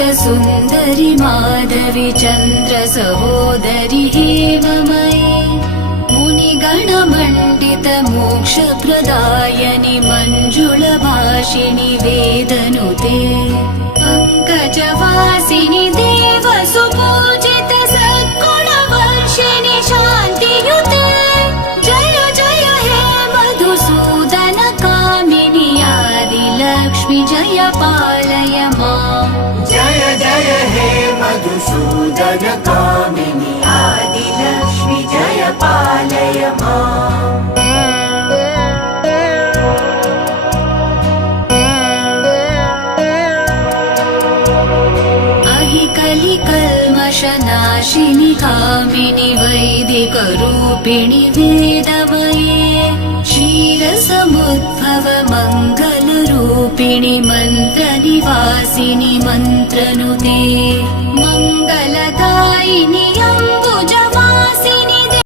सुन्दरि माधवी चन्द्र सहोदरि हेममयी मुनिगणमण्डित मोक्षप्रदायनि मञ्जुलभाषिणि वेदनुते पङ्कजवासिनि देवसुपूजित सद्गुणवर्षिणि शान्तियुते जय जय हे मधुसूदन कामिनि आदिलक्ष्मि जय पालय माम् जय जय हे मधुसूदन कामिनि आदिलक्ष्मि जय पालय माम् कलिकल्मषनाशिनि कामिनि वैदिकरूपिणि वेदमये क्षीरसमुद्भव मङ्गलरूपिणि मन्त्रनिवासिनि मन्त्रनुते मङ्गलदायिनि अम्बुजवासिनि